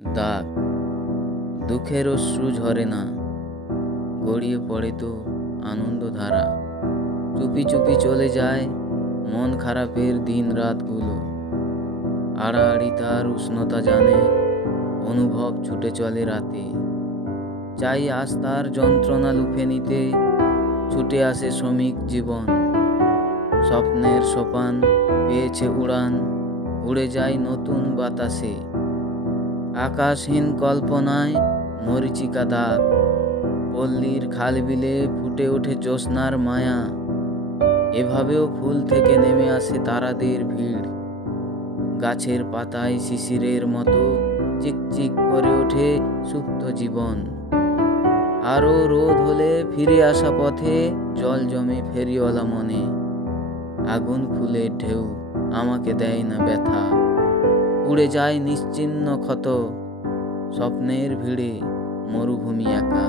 দাগ দুঃখের অশ্রু ঝরে না, গড়িয়ে পড়ে তো আনন্দ ধারা। চুপি চুপি চলে যায় মন খারাপের দিন রাতগুলো। আড়াআড়ি তার উষ্ণতা জানে, অনুভব ছুটে চলে রাতে। চাই আজ তার যন্ত্রণা লুফে নিতে, ছুটে আসে শ্রমিক জীবন। স্বপ্নের সোপান পেয়েছে উড়ান, উড়ে যায় নতুন বাতাসে। আকাশহীন কল্পনায় মরীচিকা দাগ, পল্লীর খালবিলে ফুটে ওঠে জ্যোৎস্নার মায়া। এভাবেও ফুল থেকে নেমে আসে তারাদের ভিড়। গাছের পাতায় শিশিরের মতো চিকচিক করে ওঠে সুপ্ত জীবন। আরও রোদ হলে ফিরে আসা পথে জল জমে ফেরিওয়ালা মনে। আগুন ফুলের ঢেউ আমাকে দেয় না ব্যথা, উড়ে যায় নিশ্চিহ্ন ক্ষত। স্বপ্নের ভিড়ে মরুভূমি একা।